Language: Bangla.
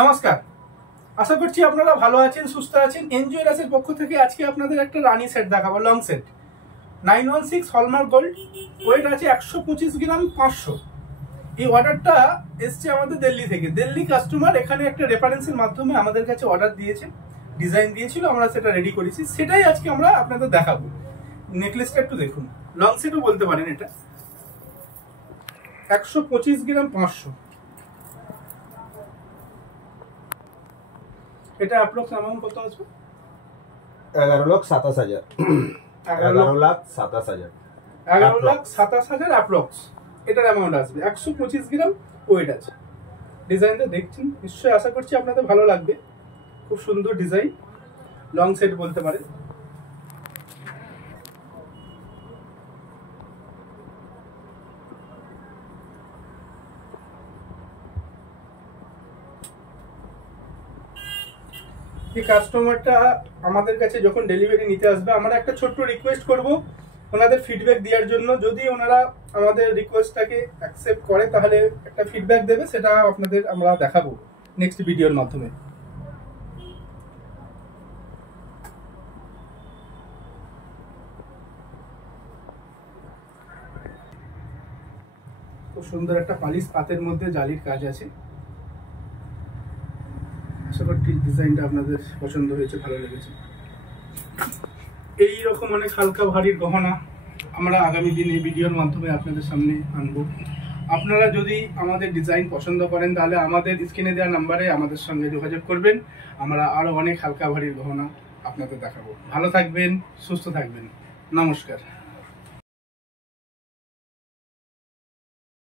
নমস্কার, আশা করছি আপনারা ভালো আছেন, সুস্থ আছেন। এনজয় রাসের পক্ষ থেকে আজকে আপনাদের একটা রানি সেট দেখাবো, long set 916 hallmark gold. Weight আছে 125 গ্রাম 500। এই অর্ডারটা এসছে আমাদের দিল্লি থেকে। দিল্লি কাস্টমার এখানে একটা রেফারেন্সের মাধ্যমে আমাদের কাছে অর্ডার দিয়েছে, ডিজাইন দিয়েছিল, আমরা সেটা রেডি করেছি। সেটাই আজকে আমরা আপনাদের দেখাবো। নেকলেসটা একটু দেখুন, লং সেটও বলতে পারেন। এটা 125 গ্রাম 500। এটা অ্যাপ্রক্স অ্যামাউন্ট কত আসবে? 11,27,000। 11,27,000। 11,27,000 অ্যাপ্রক্স এটার অ্যামাউন্ট আসবে। 125 গ্রাম ওয়েট আছে। ডিজাইনটা দেখছেন নিশ্চয়ই, আশা করছি আপনাদের ভালো লাগবে। খুব সুন্দর ডিজাইন, লং সেট বলতে পারে। এই কাস্টমারটা আমাদের কাছে যখন ডেলিভারি নিতে আসবে, আমরা একটা ছোট্ট রিকোয়েস্ট করব ওনাদের ফিডব্যাক দেওয়ার জন্য। যদি ওনারা আমাদের রিকোয়েস্টটাকে অ্যাকসেপ্ট করে তাহলে একটা ফিডব্যাক দেবে, সেটা আপনাদের আমরা দেখাবো নেক্সট ভিডিওর মাধ্যমে। খুব সুন্দর একটা পালিশ পাতের মধ্যে জালির কাজ আছে। আশা করি ডিজাইনটা আপনাদের পছন্দ হয়েছে, ভালো লেগেছে। এই রকম অনেক হালকা ভারীর গহনা আমরা আগামী দিনে ভিডিওর মাধ্যমে আপনাদের সামনে আনবো। আপনারা যদি আমাদের ডিজাইন পছন্দ করেন তাহলে আমাদের স্ক্রিনে দেওয়া নাম্বারে আমাদের সঙ্গে যোগাযোগ করবেন। আমরা আরো অনেক হালকা ভারীর গহনা আপনাদের দেখাবো। ভালো থাকবেন, সুস্থ থাকবেন। নমস্কার।